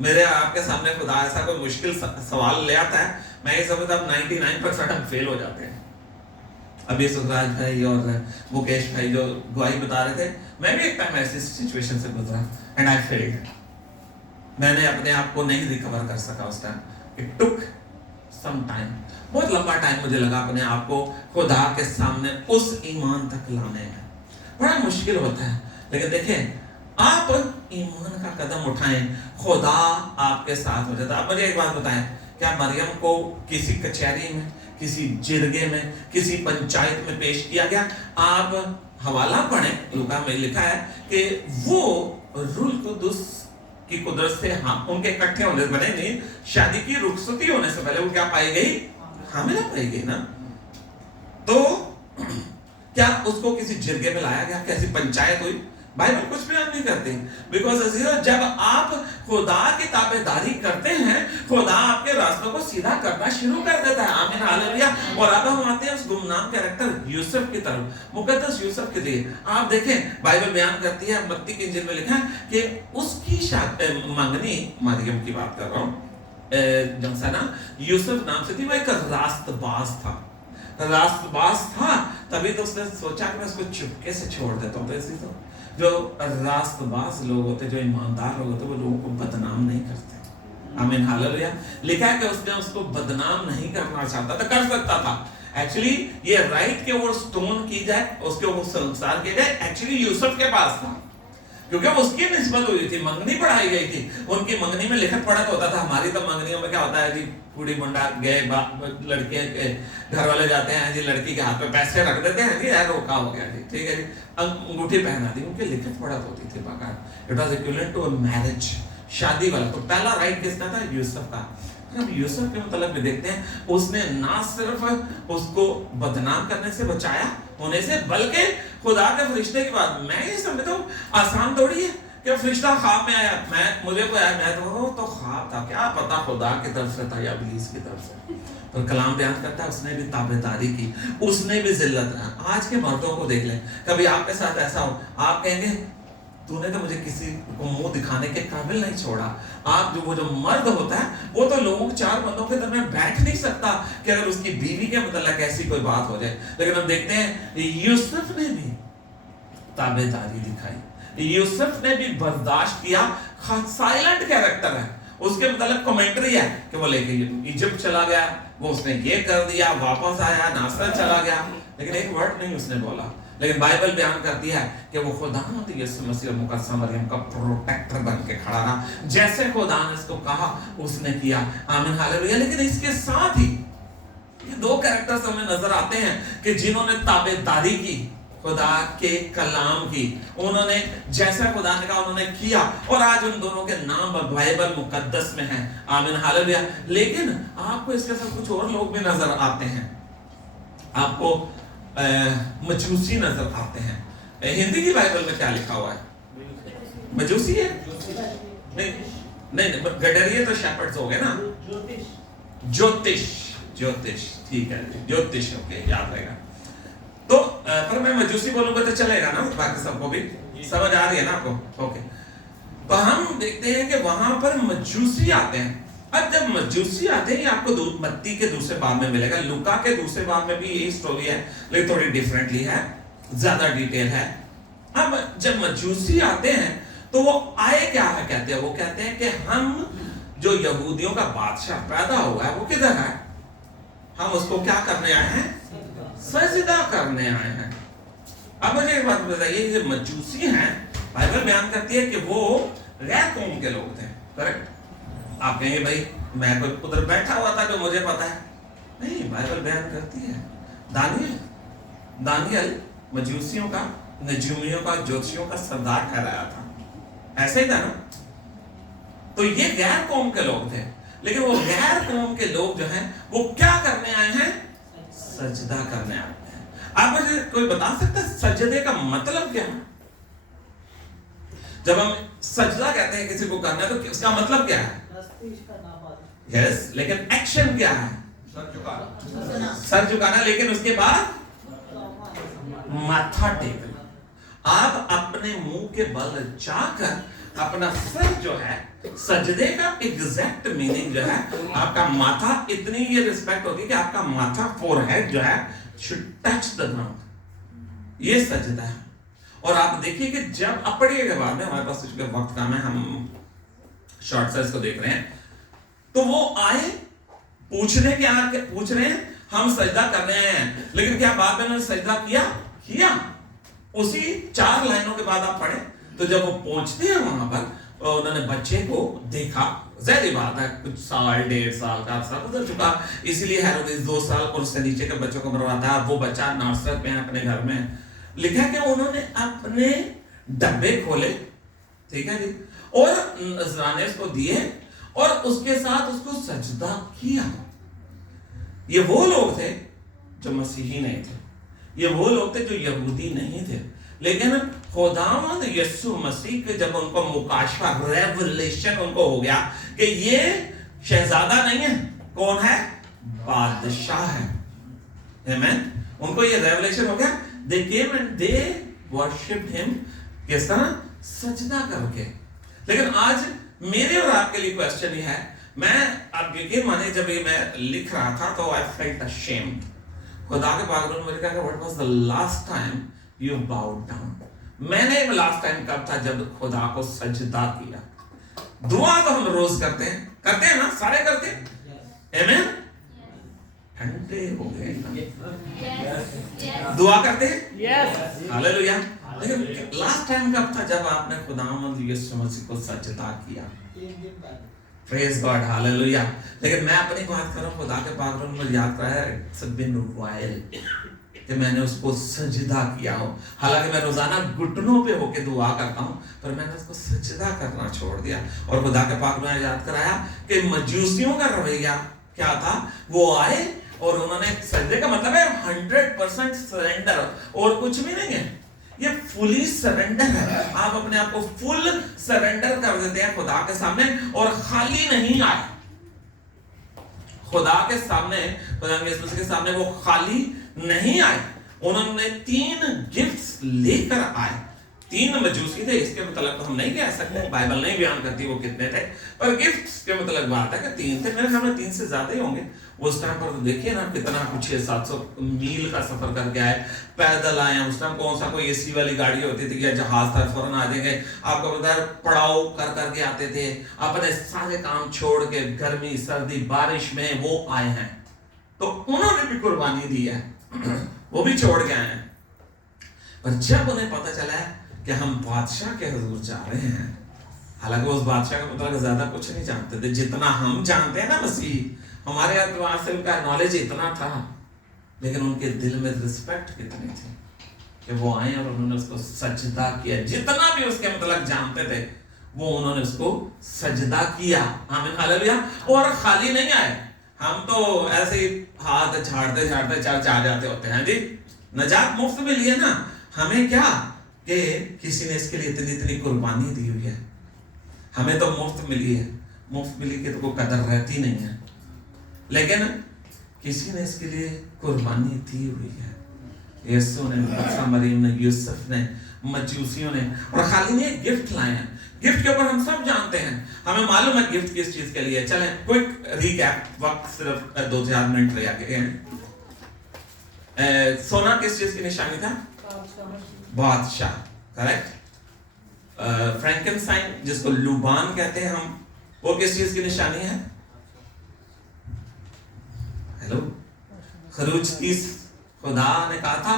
मेरे आपके सामने खुदा ऐसा कोई मुश्किल सवाल ले आता है, मैं ये समझता हूं 99% हम फेल हो जाते हैं। अभी सुखराज भाई और मुकेश भाई जो गवाही बता रहे थे, मैं भी एक टाइम ऐसी सिचुएशन से गुजरा एंड आई फेल्ड। मैंने अपने आप को नहीं रिकवर कर सका उस time. It took some time, बहुत लंबा टाइम मुझे लगा अपने आप को खुदा के सामने उस ईमान तक लाने में। बड़ा मुश्किल होता है, लेकिन देखें आप ईमान का कदम उठाएं, खुदा आपके साथ हो जाता है। आप मुझे एक बात बताएं, क्या मरियम को किसी कचहरी में, किसी जिरगे में, किसी पंचायत में पेश किया गया? आप हवाला पढ़ें, लूका में लिखा है कि वो रूल कुदुस की कुदरत से उनके इकट्ठे होने से बने नहीं, शादी की रुखसती होने से पहले वो क्या पाई गई? हामिला पाई गई ना। तो क्या उसको किसी जिरगे में लाया गया? कैसी पंचायत हुई? बाइबल कुछ भी नहीं करती, बिकॉज जब आप खुदा की ताबेदारी करते हैं खुदा आपके रास्तों को सीधा करना शुरू कर देता है। आमीन हालेलुया। और अब हम आते हैं उस गुमनाम कैरेक्टर यूसुफ की तरफ, मुकद्दस यूसुफ के लिए। आप देखें बाइबल बयान करती है, मत्ती की इंजील में लिखा है कि उसकी मंगनी, मरियम की बात कर रहा हूँ, जमसना यूसुफ नाम से थी, वो एक रास्तबाज था, रास्तबाज था। तभी तो उसने सोचा कि मैं उसको चुपके से छोड़ देता हूँ। तो इसी तो जो रास्तबाज लोग होते, जो ईमानदार लोग होते, वो लोगों को बदनाम नहीं करते। आमीन हालेलुया। लिखा है कि उसने उसको बदनाम नहीं करना चाहता था, कर सकता था। एक्चुअली ये राइट के ऊपर स्टोन की जाए, उसके ऊपर संसार किया जाए, एक्चुअली यूसुफ के पास था, क्योंकि उसकी निस्बत हुई थी, मंगनी पढ़ाई गई थी। उनकी मंगनी में लिखत पढ़त होता था। हमारी तो मंगनियों में क्या होता है जी, बूढ़ी मुंडा गए, लड़के के घर वाले जाते हैं जी, लड़की के हाथ में पैसे रख देते हैं जी, यार रोका हो गया जी, ठीक है जी, अंगूठी पहना दी। उनकी लिखत पढ़त होती थी बाकायदा। It was equivalent to a marriage, शादी वाला। तो पहला राइट किसका था? यूसुफ का। अब यूसुफ के मतलब में देखते हैं, उसने ना सिर्फ उसको बदनाम करने से बचाया होने से, बल्कि खुदा के फरिश्ते के बाद, मैं ये समझता हूँ आसान थोड़ी है कि फरिश्ता ख्वाब में आया, मुझे कोई आया, मैं तो ख्वाब था, क्या पता खुदा की तरफ से था या इब्लीस की तरफ से। तो कलाम बयान करता है उसने भी ताबेदारी की, उसने भी जिल्लत रहा। आज के मर्दों को देख लें, कभी आपके साथ ऐसा हो, आप कहेंगे तूने तो मुझे किसी को मुंह दिखाने के काबिल नहीं छोड़ा। आप वो जो मर्द होता है, वो तो लोगों चार बंदों के दरमियान बैठ नहीं सकता कि अगर उसकी बीवी के मतलब ऐसी कोई बात हो जाए। लेकिन हम देखते हैं यूसुफ ने भी ताबेदारी दिखाई, यूसुफ ने भी बर्दाश्त किया। साइलेंट कैरेक्टर है, उसके मतलब कमेंट्री है कि वो लेके इजिप्ट चला गया, वो उसने ये कर दिया, वापस आया, नासरत चला गया, लेकिन एक वर्ड नहीं उसने बोला। लेकिन बाइबल बयान करती है कि वो खुदावंद यीशु मसीह और मुकद्दस मरियम का प्रोटेक्टर बन के खड़ा रहा। जैसे खुदा ने इसको कहा उसने किया। आमीन हालेलुया। लेकिन इसके साथ ही ये दो कैरेक्टर्स हमें नजर आते हैं कि जिन्होंने ताबेदारी की खुदा के कलाम की, उन्होंने जैसा खुदा ने कहा उन्होंने किया, और आज उन दोनों के नाम बाइबल मुकद्दस में हैं। आमीन हालेलुया। लेकिन आपको इसके साथ कुछ और लोग भी नजर आते हैं, आपको मजूसी नजर आते हैं। हिंदी की बाइबल में क्या लिखा हुआ है? मजूसी है? नहीं, गडरिये तो शेपर्ड्स हो गए ना। ज्योतिष, ठीक है, ज्योतिष, ओके, याद रहेगा। तो पर मैं मजूसी बोलूंगा तो चलेगा ना, बाकी सबको भी समझ आ रही है ना आपको? ओके। तो हम देखते हैं कि वहां पर मजूसी आते हैं। अब जब मजूसी आते हैं, आपको मत्ती के दूसरे बाब में मिलेगा, लूका के दूसरे बाब में भी यही स्टोरी है, लेकिन थोड़ी डिफरेंटली है, ज्यादा डिटेल है। अब जब मजूसी आते हैं तो वो आए क्या है कहते हैं? वो कहते हैं कि हम जो यहूदियों का बादशाह पैदा हुआ है वो किधर है, हम उसको क्या करने आए हैं? सजदा करने आए हैं। अब मुझे एक बात बताइए, ये मजूसी हैं, बाइबल बयान करती है कि वो गैर कौम के लोग थे, करेक्ट? आप कहेंगे भाई मैं कोई उधर बैठा हुआ था जो मुझे पता है, नहीं, बाइबल बयान करती है दानियल मजूसियों का, नजूमियों का, ज्योतिषियों का सरदार ठहराया था, ऐसा ही था ना? तो ये गैर कौम के लोग थे, लेकिन वो गैर कौम के लोग जो हैं वो क्या करने आए हैं? सजदा करने आए हैं। आप मुझे कोई बता सकता है सजदे का मतलब क्या है? जब हम सजदा कहते हैं किसी को करना, तो उसका मतलब क्या है? यस, लेकिन एक्शन क्या है? सर झुकाना, लेकिन उसके बाद माथा टेकना। आप अपने मुंह के बल जाकर अपना सर जो है, सजदे का एग्जैक्ट मीनिंग जो है, आपका माथा, इतनी ये रिस्पेक्ट होती है कि आपका माथा, फोरहेड जो है, should touch the ground। ये सजदा है। और आप देखिए कि जब अपने के बाद में, हमारे पास वक्त कम है, हम शॉर्ट सर्च को देख रहे हैं, तो वो आए पूछने के आके पूछ रहे हैं हम सजदा कर रहे हैं, लेकिन क्या बाद में उन्होंने सजदा किया? उसी 4 लाइनों के बाद आप पढ़े तो जब वो पहुंचते हैं वहां पर, उन्होंने बच्चे को देखा, ज़ाहिर बात है कुछ साल, 1.5 साल का अरसा गुजर चुका, इसलिए हेरोदेस 2 साल और उससे नीचे के बच्चों को मरवाता है। वो बच्चा नासरत में अपने घर में। लिखा कि उन्होंने अपने डब्बे खोले, ठीक है जी, और नजराने उसको दिए और उसके साथ उसको सजदा किया। ये वो लोग थे जो मसीही नहीं थे, ये वो लोग थे जो यहूदी नहीं थे, लेकिन खुदावंद यीशु मसीह के जब उनको मुकाशफा, रेवलेशन उनको हो गया कि ये शहजादा नहीं है, कौन है? बादशाह है। आमेन। उनको ये रेवलेशन हो गया, they came and they worshipped him, किस तरह? सजदा करके। लेकिन आज मेरे और आपके लिए क्वेश्चन ये है, मैं आप यकीन माने जब ये मैं लिख रहा था तो आई फेल्ट अशेम्ड। खुदा के पागल मुझे कहा, what was the last time you bowed down? मैंने लास्ट टाइम कब था जब खुदा को सजदा किया? दुआ तो हम रोज करते हैं ना, सारे करते हैं। आमीन। ठंडे हो गए, दुआ करते हैं, हालेलुया। लेकिन लास्ट टाइम कब था जब आपने खुदावंद यीशु मसीह को सजदा किया? Praise God, hallelujah. लेकिन मैं अपनी बात कर रहा हूँ, खुदा के पाक में याद रहा है इट्स बीन व्हाइल कि मैंने उसको सजदा किया हो। हालांकि मैं रोजाना घुटनों पे होके दुआ करता हूँ, पर मैंने उसको सजदा करना छोड़ दिया। और खुदा के पाक में याद कराया कि मजूसियों का रवैया क्या था? वो आए और उन्होंने, सजदे का मतलब है 100% सरेंडर, और कुछ भी नहीं है, ये फुली सरेंडर है। आप अपने आप को फुल सरेंडर कर देते हैं खुदा के सामने, और खाली नहीं आए खुदा के सामने, खुदा के सामने वो खाली नहीं आए। उन्होंने 3 गिफ्ट्स लेकर आए। 3 मजूसी थे, इसके मतलब हम नहीं कह सकते, बाइबल नहीं बयान करती वो कितने थे, पर गिफ्ट्स के मतलब बात है कि 3 थे। मेरे ख्याल में 3 से ज्यादा ही होंगे। उस टाइम पर तो देखिए ना कितना कुछ 600-700 मील का सफर करके आए, पैदल आए। उस टाइम कौन सा कोई एसी वाली गाड़ी होती थी या जहाज था, फौरन आ जाएंगे। आपको पता है पड़ाव कर करके आते थे, अपने सारे काम छोड़ के गर्मी सर्दी बारिश में वो आए हैं, तो उन्होंने भी कुर्बानी दी है, वो भी छोड़ के आए हैं। पर जब उन्हें पता चला कि हम बादशाह के हुजूर जा रहे हैं, हालांकि उस बादशाह का मतलब ज्यादा कुछ नहीं जानते थे जितना हम जानते हैं ना मसीह, हमारे अतबार से उनका नॉलेज इतना था, लेकिन उनके दिल में रिस्पेक्ट कितनी थी कि वो आए और उन्होंने उसको सजदा किया। जितना भी उसके मतलब जानते थे वो उन्होंने उसको सजदा किया। आमीन, हालेलुया। और खाली नहीं आए, हम तो ऐसे ही हाथ झाड़ते झाड़ते चर्च आ जाते होते हैं जी। नजात मुफ्त मिली है ना हमें, क्या कि किसी ने इसके लिए इतनी इतनी कुर्बानी दी हुई है। हमें तो मुफ्त मिली है, मुफ्त मिली की तो कोई कदर रहती नहीं है, लेकिन किसी ने इसके लिए कुर्बानी दी हुई है। यीशु ने, मरियम ने, यूसुफ ने, मजूसियों ने, और खाली नहीं गिफ्ट लाए हैं। गिफ्ट के ऊपर हम सब जानते हैं, हमें मालूम है गिफ्ट किस चीज के लिए। चलें क्विक रिकैप, वक्त सिर्फ 2-4 मिनट रह गए हैं। सोना किस चीज की निशानी था? बादशाह, करेक्ट। फ्रैंकनसाइन जिसको लुबान कहते हैं हम, वो किस चीज की निशानी है? हेलो, खरूज की खुदा ने कहा था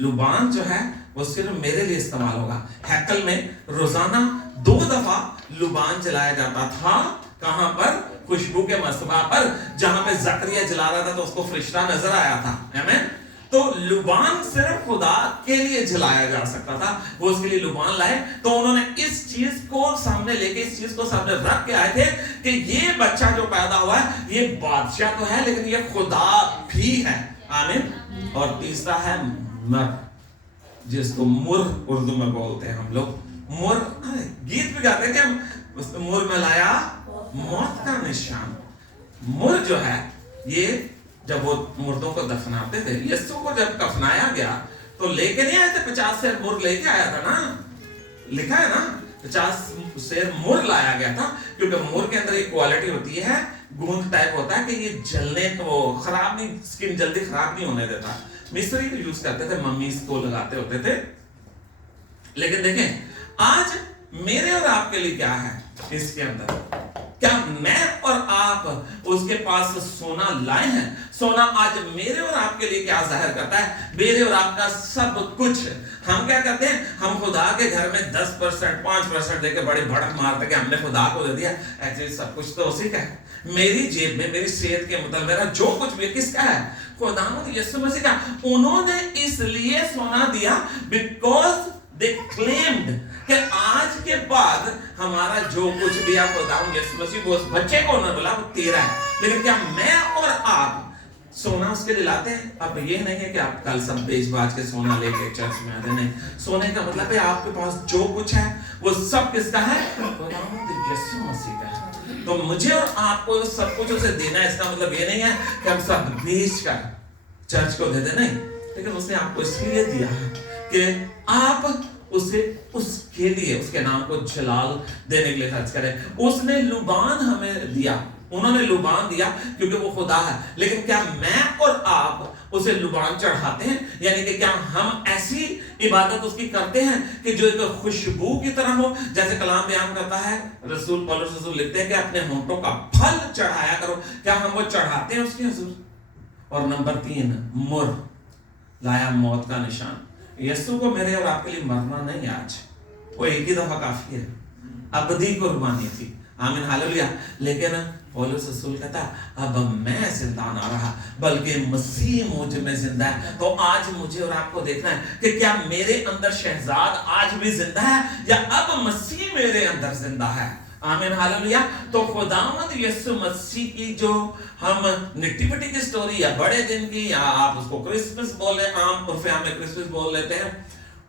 लुबान जो है वो सिर्फ मेरे लिए इस्तेमाल होगा। हैकल में रोजाना 2 दफा लुबान जलाया जाता था। कहां पर? खुशबू के मसबा पर, जहां पे जकरिया जला रहा था तो उसको फरिश्ता नजर आया था। आमीन। तो लुबान सिर्फ खुदा के लिए जलाया जा सकता था, वो उसके लिए लुबान लाए। तो उन्होंने इस चीज को सामने लेके, इस चीज को सामने रख के आए थे कि ये बच्चा जो पैदा हुआ है ये बादशाह तो है, लेकिन ये खुदा भी है। आमीन। और तीसरा है मर, जिसको मुर उर्दू में बोलते हैं हम लोग। मुर, गीत भी गाते हैं कि हम मुर में लाया मौत का निशान। मुर जो है, ये जब वो मुर्दों को दफनाते थे, यीशु को जब कफनाया गया तो लेके नहीं आए थे 50 सेर मुर लेके आया था ना, लिखा है ना 50 सेर मुर लाया गया था, क्योंकि मुर के अंदर एक क्वालिटी होती है, गूंद टाइप होता है कि ये जलने को खराब नहीं, स्किन जल्दी खराब नहीं होने देता। मिस्री यूज करते थे, मम्मी को लगाते होते थे। लेकिन देखें आज मेरे और आपके लिए क्या है इसके अंदर? क्या मैं और आप उसके पास सोना लाए हैं? सोना आज मेरे और आपके लिए क्या जाहिर करता है? मेरे और आपका सब कुछ। हम क्या करते हैं? हम खुदा के घर में 10%, 5% देके बड़े भड़क मारते कि हमने खुदा को दे दिया। एक्चुअली सब कुछ तो उसी का है। मेरी जेब में, मेरी सेहत के मतलब मेरा जो कुछ भी किसका है? खुदावंद यीशु मसीह का। उन्होंने इसलिए सोना दिया बिकॉज दे क्लेम्ड कि आज के बाद हमारा जो कुछ भी आप खुदावंद यीशु मसीह को, उस बच्चे को उन्होंने बोला वो तेरा है। लेकिन क्या मैं और आप सोना उसके लिए लाते हैं? अब ये नहीं है कि आप कल सब बेच बाज के सोना लेके चर्च में आते, नहीं। सोने का मतलब है आपके पास जो कुछ है वो सब किसका है? खुदावंद यीशु मसीह का है। तो मुझे और आपको सब कुछ उसे देना है। इसका मतलब ये नहीं है कि हम सब बेच कर चर्च को दे दे, नहीं, लेकिन उसने आपको इसलिए दिया है कि आप उसे उसके लिए, उसके नाम को जलाल देने के लिए खर्च करें। उसने लुबान हमें दिया, उन्होंने लुबान दिया क्योंकि वो खुदा है। लेकिन क्या मैं और आप उसे लुबान चढ़ाते हैं? यानी कि क्या हम ऐसी इबादत उसकी करते हैं कि जो एक खुशबू की तरह हो? जैसे कलाम बयान करता है, रसूल पौलुस रसूल लिखते हैं कि अपने होंठों का फल चढ़ाया करो। क्या हम वो चढ़ाते हैं उसके हुजूर? और नंबर 3, मुर लाया मौत का निशान। यीशु को मेरे और आपके लिए मरना नहीं, आज वो एक ही दफा काफी है, अबदी कुर्बानी थी। आमीन हालेलुया। लेकिन पौलुस रसूल कहता अब मैं जिंदा ना रहा बल्कि मसीह मुझ में जिंदा है। तो आज मुझे और आपको देखना है कि क्या मेरे अंदर शहजाद आज भी जिंदा है या अब मसीह मेरे अंदर जिंदा है। आमीन हालेलुया। तो खुदावंद यीशु मसीह की जो हम नेटिविटी की स्टोरी है, बड़े दिन की, या आप उसको क्रिसमस बोले, आम उर्फे में क्रिसमस बोल लेते हैं,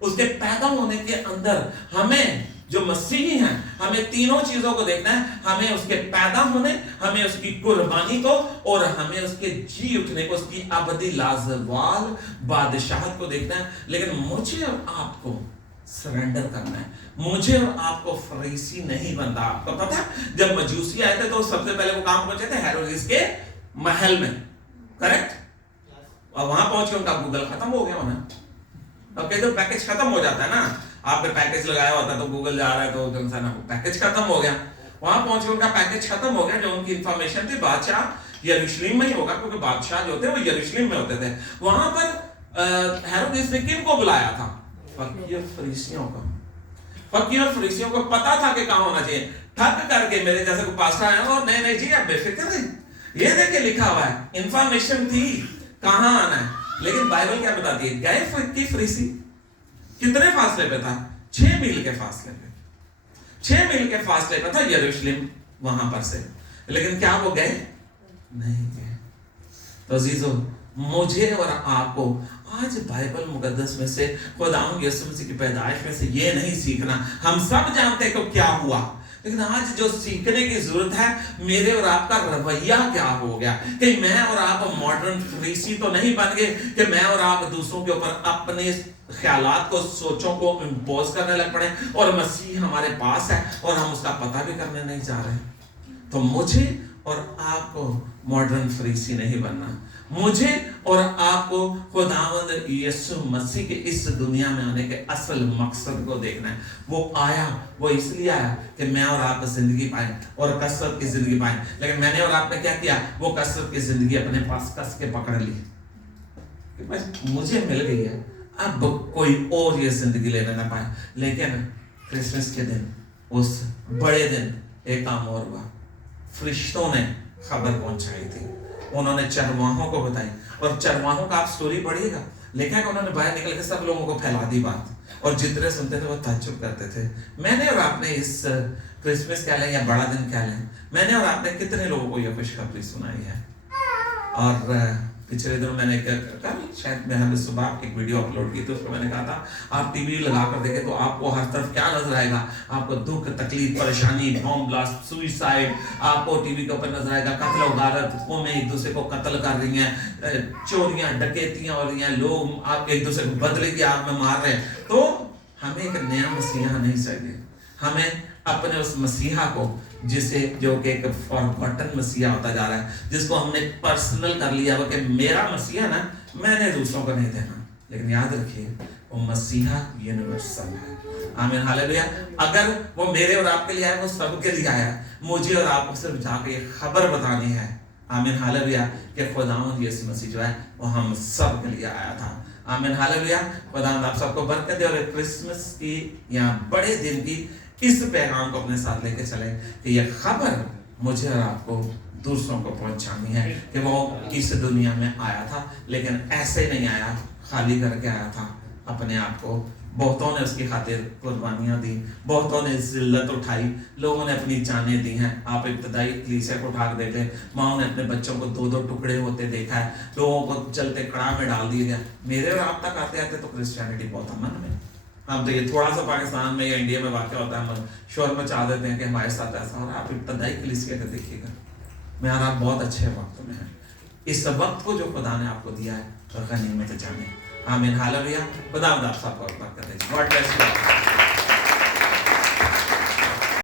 उसके पैदा होने के अंदर हमें जो मसीही हैं, हमें तीनों चीजों को देखना है। हमें उसके पैदा होने, हमें उसकी कुर्बानी को, और हमें उसके जी उठने को, उसकी अबदी लाजवाल बादशाहत को देखना है। लेकिन मुझे और आपको सरेंडर करना है। मुझे और आपको फरीसी नहीं बनता। आपको पता है जब मजूसी आए थे तो सबसे पहले वो काम पहुंचे थे हेरोदेस के महल में, करेक्ट? और वहां पहुंच के उनका गूगल खत्म हो गया होना। अब कहते हो पैकेज खत्म हो जाता है ना, आपने पैकेज लगाया होता तो गूगल जा रहा है तो इंसान पैकेज खत्म हो गया। वहां पहुंच के उनका पैकेज खत्म हो गया। जो उनकी इंफॉर्मेशन थी, बादशाह यरूशलेम में ही होगा क्योंकि बादशाह जो थे वो यरूशलेम में होते थे। वहां पर हेरोदेस ने किन को बुलाया था? फकीर फरीसियों को। फकीर फरीसियों को पता था कि कहां होना चाहिए। ठग करके मेरे जैसे कोई पास्टर आया और नहीं जी आप बेफिक्र रहे, ये देख के लिखा हुआ है, इंफॉर्मेशन थी कहां आना है। लेकिन बाइबल क्या बताती है? गए फकीर फरीसी कितने फासले पे था? 6 मील के फासले पे, 6 मील के फासले पे था यरूशलेम वहां पर से। लेकिन क्या वो गए? नहीं गए। तो अजीजों, मुझे और आपको आज बाइबल मुकद्दस में से खुदावंद यीशु मसीह की पैदाइश में से ये नहीं सीखना। हम सब जानते हैं कि क्या हुआ, लेकिन आज जो सीखने की जरूरत है, मेरे और आपका रवैया क्या हो गया कि मैं और आप मॉडर्न फरीसी तो नहीं बन गए कि मैं और आप दूसरों के ऊपर अपने ख्यालात को, सोचों को इंपोज करने लग पड़े और मसीह हमारे पास है और हम उसका पता भी करने नहीं जा रहे। तो मुझे और आपको मॉडर्न फरीसी नहीं बनना। मुझे और आपको खुदावंद यीशु मसीह के इस दुनिया में आने के असल मकसद को देखना है। वो आया, वो इसलिए आया कि मैं और आप जिंदगी पाए और कसरत की जिंदगी पाए। लेकिन मैंने और आपने क्या किया? वो कसरत की जिंदगी अपने पास कस के पकड़ ली कि बस मुझे मिल गई है, अब कोई और ये जिंदगी लेने ना पाए। लेकिन क्रिसमस के दिन, उस बड़े दिन, एक काम और हुआ। फरिश्तों ने खबर पहुंचाई थी, उन्होंने चरवाहों को बताई। और चरवाहों का आप स्टोरी पढ़िएगा, लिखा है कि उन्होंने बाहर निकल के सब लोगों को फैला दी बात, और जितने सुनते थे वो ताज्जुब करते थे। मैंने और आपने इस क्रिसमस कह लें या बड़ा दिन कह लें, मैंने और आपने कितने लोगों को यह खुशखबरी सुनाई है। और पिछले दिनों मैंने कल शायद मैंने सुबह एक वीडियो अपलोड की थी, उसमें मैंने कहा था आप टीवी लगा कर देखें तो आपको हर तरफ क्या नजर आएगा? आपको दुख, तकलीफ, परेशानी, बॉम्ब ब्लास्ट, सुइसाइड आपको टीवी के ऊपर नजर आएगा। कत्ल गारत, कौमें एक दूसरे को कत्ल कर रही हैं, चोरियां डकैतियां हो रही हैं, लोग आप एक दूसरे को बदले की आग में मार रहे हैं। तो हमें एक नया मसीहा नहीं चाहिए, हमें अपने उस मसीहा को जिसे जो कि एक फॉरगॉटन मसीहा होता जा रहा है, जिसको हमने पर्सनल कर लिया वो कि मेरा मसीहा ना, मैंने दूसरों को नहीं देना। लेकिन याद रखिए वो मसीहा यूनिवर्सल है। आमीन हालेलुया। अगर वो मेरे और आपके लिए आया, वो सबके लिए आया। मुझे और आपको सिर्फ जाके ये खबर बतानी है, आमीन हालेलुया, कि खुदावंद यीशु मसीह जो है वो हम सब के लिए आया था। आमीन हालेलुया। खुदावंद आप सबको बरकत दे और क्रिसमस की या बड़े दिन की इस पैगाम को अपने साथ लेके चले कि यह खबर मुझे और आपको दूसरों को पहुंचानी है कि वो इस दुनिया में आया था, लेकिन ऐसे नहीं आया, खाली करके आया था अपने आप को। बहुतों ने उसकी खातिर कुर्बानियां दी, बहुतों ने जिल्लत उठाई, लोगों ने अपनी जानें दी हैं। आप इब्तदाई कलीसिया को उठा देख लें, माओ ने अपने बच्चों को 2-2 टुकड़े होते देखा है, लोगों को चलते कड़ा में डाल दिया गया। मेरे और आप तक आते आते तो क्रिश्चियनिटी बहुत अमन में, ہم دیکھیے تھوڑا سا پاکستان میں یا انڈیا میں واقع ہوتا ہے، ہم شور میں چاہ دیتے ہیں کہ ہمارے ساتھ ایسا ہو رہا ہے. آپ ابتدائی کلیسیا کا دیکھیے گا، معیارات بہت اچھے وقت میں ہیں. اس وقت کو جو خدا نے آپ کو دیا ہے غنیمت جانے. آمین ہاللویا. خدا آپ سب کو برکت دے. God bless you.